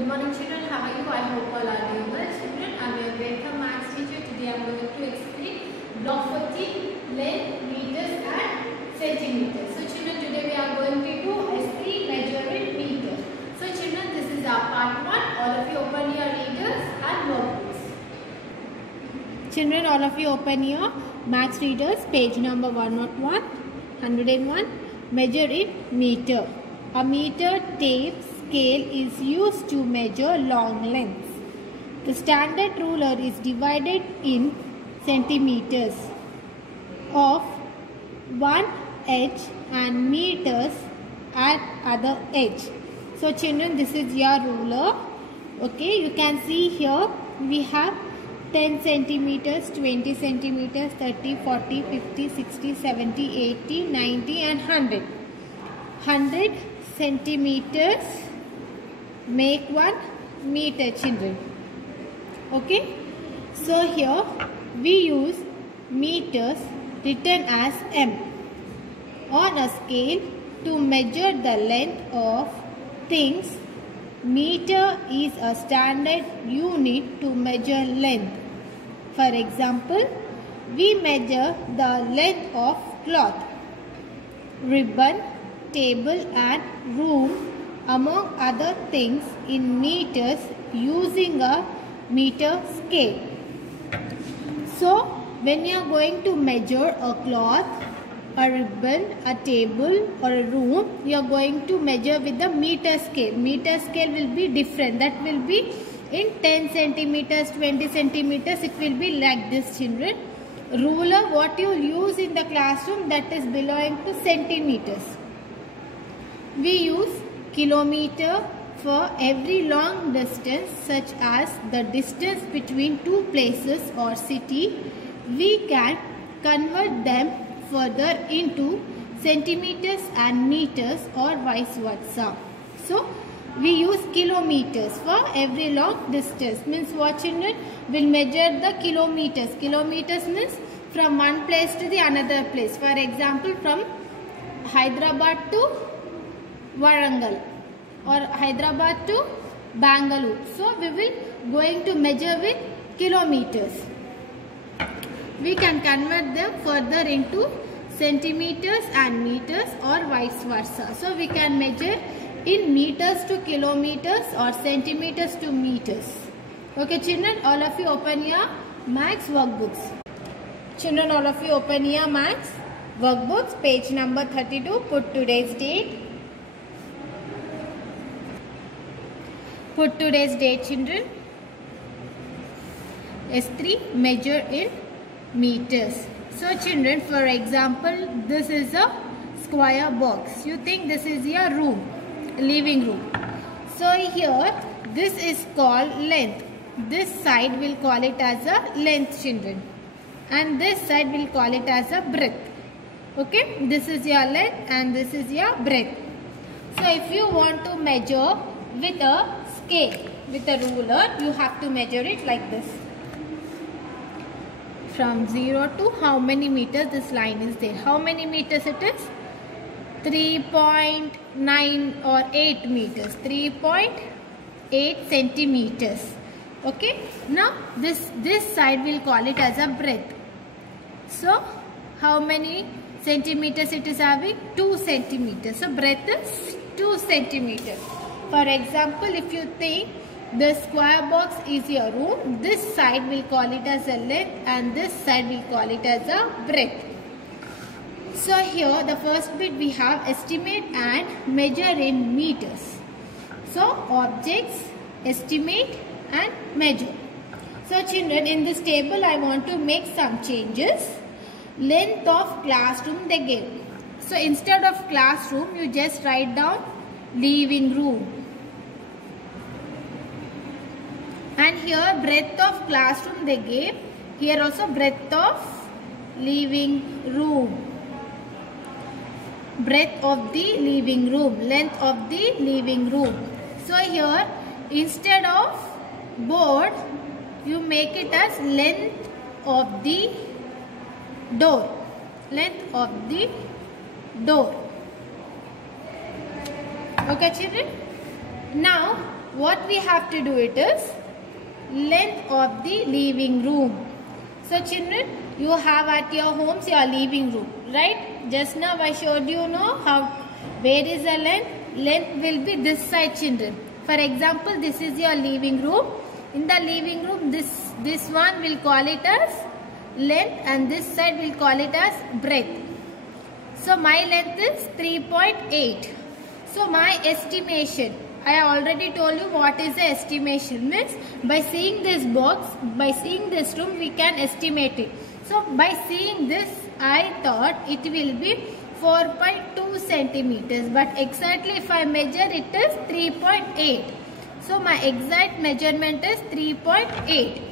Good morning children, how are you? I hope all are doing well. Children, I am your grade 5 maths teacher. Today I am going to explain block 14, length, meters and centimeters. So children, today we are going to do S3 measure in meters. So children, this is our part 1. All of you open your readers and workbooks. Children, all of you open your maths readers, page number 101, measure in meter. A meter tape scale is used to measure long lengths. The standard ruler is divided in centimeters of one edge and meters at other edge. So children, this is your ruler. Okay, you can see here we have 10 centimeters, 20 centimeters, 30, 40, 50, 60, 70, 80, 90 and 100. 100 centimeters make 1 meter, children. Okay, so here we use meters written as M on a scale to measure the length of things. Meter is a standard unit to measure length. For example, we measure the length of cloth, ribbon, table and room among other things in meters using a meter scale. So when you are going to measure a cloth, a ribbon, a table or a room, you are going to measure with the meter scale. Meter scale will be different. That will be in 10 centimeters, 20 centimeters. It will be like this, children. Ruler, what you use in the classroom, that is belonging to centimeters. We use kilometer for every long distance, such as the distance between two places or city. We can convert them further into centimeters and meters or vice versa. So we use kilometers for every long distance. Means what, children? We'll measure the kilometers. Kilometers means from one place to the another place. For example, from Hyderabad to Warangal or Hyderabad to Bangalore. So we will going to measure with kilometers. We can convert them further into centimeters and meters or vice versa. So we can measure in meters to kilometers or centimeters to meters. Okay children, all of you open your maths workbooks. Children, all of you open your maths workbooks, page number 32. Put today's date. Put today's date, children. S3 measure in meters. So children, for example, this is a square box. You think this is your room, living room. So here this is called length. This side will call it as a length, children, and this side will call it as a breadth. Okay, this is your length and this is your breadth. So if you want to measure with a scale, with a ruler, you have to measure it like this. From 0 to how many meters this line is there. How many meters it is? 3.9 or 8 meters. 3.8 centimeters. Okay. Now this side will call it as a breadth. So how many centimeters it is having? 2 centimeters. So breadth is 2 centimeters. For example, if you think the square box is your room, this side will call it as a length and this side will call it as a breadth. So here the first bit we have estimate and measure in meters. So objects, estimate and measure. So children, in this table I want to make some changes. Length of classroom they gave. So instead of classroom, you just write down living room. And here breadth of classroom they gave. Here also breadth of living room. Breadth of the living room. Length of the living room. So here instead of board, you make it as length of the door. Length of the door. Okay children. Now what we have to do it is length of the living room. So children, you have at your homes your living room, right? Just now I showed you where is the length. Length will be this side, children. For example, this is your living room. In the living room, this one will call it as length and this side will call it as breadth. So my length is 3.8. So my estimation, I already told you what is the estimation. Means by seeing this box, by seeing this room, we can estimate it. So by seeing this, I thought it will be 4.2 centimeters. But exactly if I measure, it is 3.8. So my exact measurement is 3.8.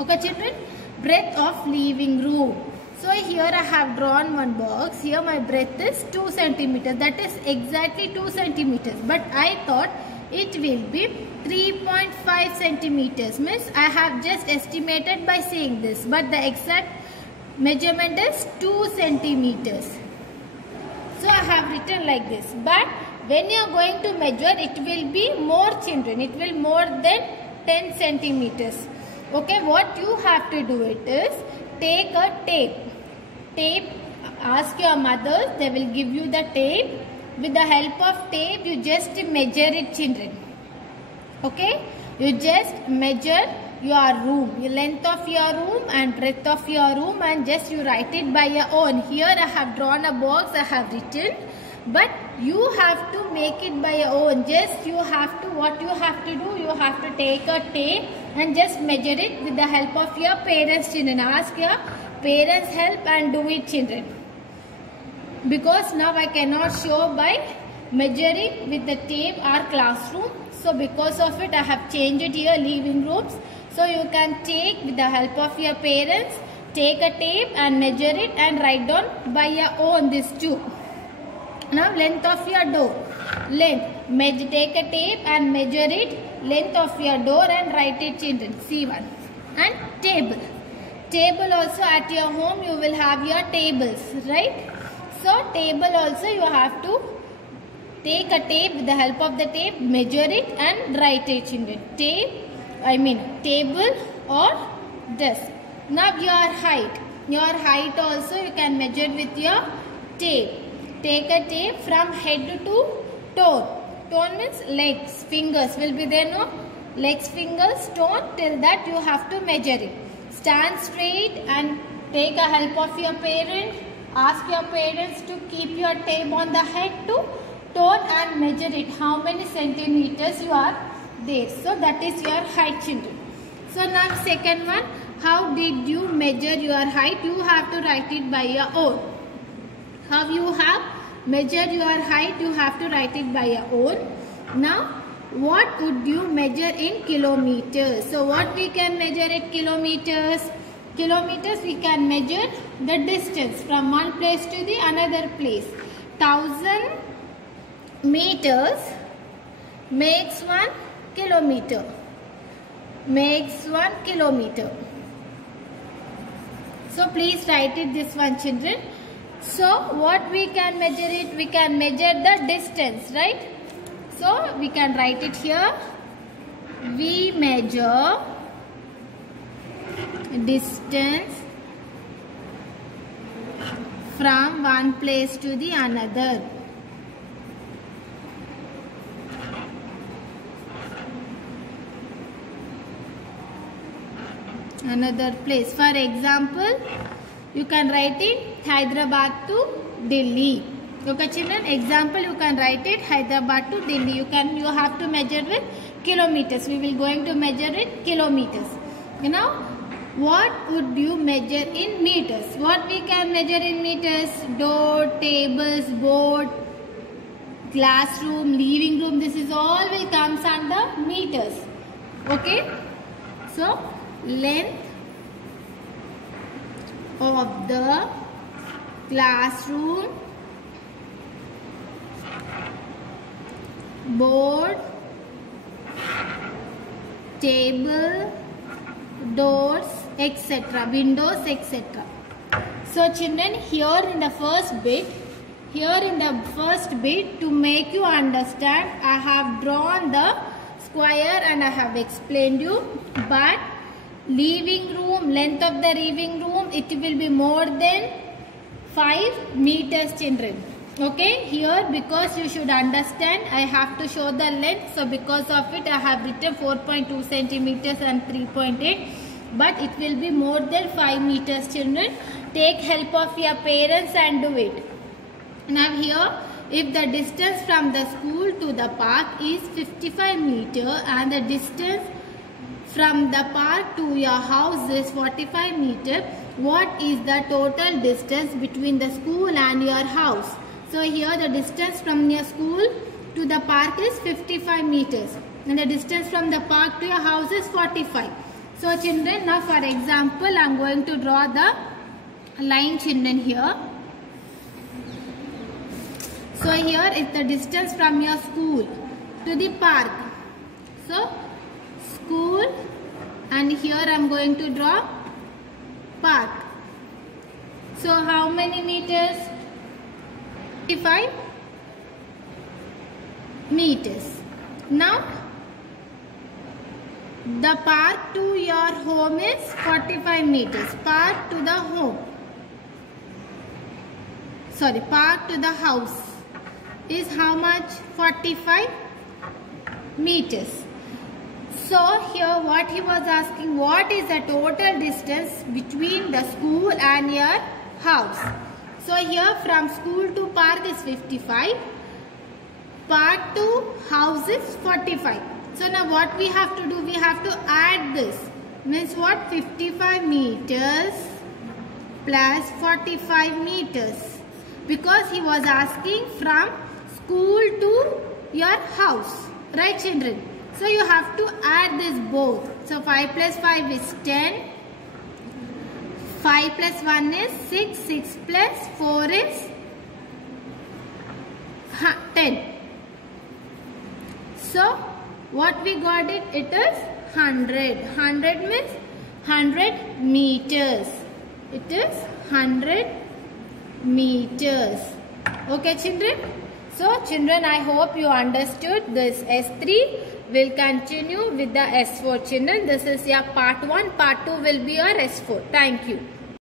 Okay children, breadth of living room. So here I have drawn one box. Here my breadth is 2 centimeters. That is exactly 2 centimeters. But I thought it will be 3.5 centimeters. Means I have just estimated by seeing this. But the exact measurement is 2 centimeters. So I have written like this. But when you are going to measure, it will be more, children. It will more than 10 centimeters. Okay, what you have to do it is take a tape. Ask your mothers, they will give you the tape. With the help of tape, you just measure it, children. Okay, you just measure your room, the length of your room and breadth of your room, and just you write it by your own. Here I have drawn a box, I have written, but you have to make it by your own. Just you have to, what you have to do, you have to take a tape and just measure it with the help of your parents, children. Ask your parents help and do it, children. Because now I cannot show by measuring with the tape or classroom. So because of it, I have changed it here, living rooms. So you can take with the help of your parents, take a tape and measure it and write down by your own this too. Now length of your door. Length. Take a tape and measure it. Length of your door and write it, children. C1. And table. Table also at your home you will have your tables, right? So table also you have to take a tape with the help of the tape, measure it and write it, children. Table or desk. Now your height. Your height also you can measure with your tape. Take a tape from head to toe. Toe means legs, fingers will be there, no? Legs, fingers, toe, till that you have to measure it. Stand straight and take a help of your parent. Ask your parents to keep your tape on the head to toe and measure it. How many centimeters you are there. So that is your height, children. So now second one, how did you measure your height? You have to write it by your own. How you have measured your height, you have to write it by your own. Now, what would you measure in kilometers? So, what we can measure in kilometers? Kilometers we can measure the distance from one place to the another place. 1000 meters makes 1 kilometer. Makes 1 kilometer. So, please write it this one, children. So, what we can measure it? We can measure the distance, right? So, we can write it here. We measure distance from one place to the another. Another place. For example, you can write it Hyderabad to Delhi. Okay, children. Example, you can write it Hyderabad to Delhi. You have to measure with kilometers. We will going to measure it kilometers. Now, what would you measure in meters? What we can measure in meters? Door, tables, board, classroom, living room. This is all will comes under meters. Okay. So, length of the classroom, board, table, doors, etc., windows, etc. So children, here in the first bit, to make you understand, I have drawn the square and I have explained you. But living room, length of the living room, it will be more than 5 meters, children. Okay, here because you should understand, I have to show the length. So because of it, I have written 4.2 centimeters and 3.8. But it will be more than 5 meters, children. Take help of your parents and do it. Now here, if the distance from the school to the park is 55 meters and the distance from the park to your house is 45 meters, what is the total distance between the school and your house? So here the distance from your school to the park is 55 meters and the distance from the park to your house is 45. So children, now for example, I am going to draw the line, children, here. So here is the distance from your school to the park. So school, and here I am going to draw park. So how many meters? 55 meters. Now the park to your home is 45 meters. Park to the home. Sorry, park to the house is how much? 45 meters. So here what he was asking, what is the total distance between the school and your house? So here from school to park is 55, park to house is 45. So now what we have to do, we have to add this. Means what? 55 meters plus 45 meters. Because he was asking from school to your house. Right, children? So you have to add this both. So 5 plus 5 is 10. 5 plus 1 is 6. 6 plus 4 is 10. So what we got it? It is 100. 100 means 100 meters. It is 100 meters. Okay, children? So children, I hope you understood this S3. We'll continue with the S4, children. This is your part 1. Part 2 will be your S4. Thank you.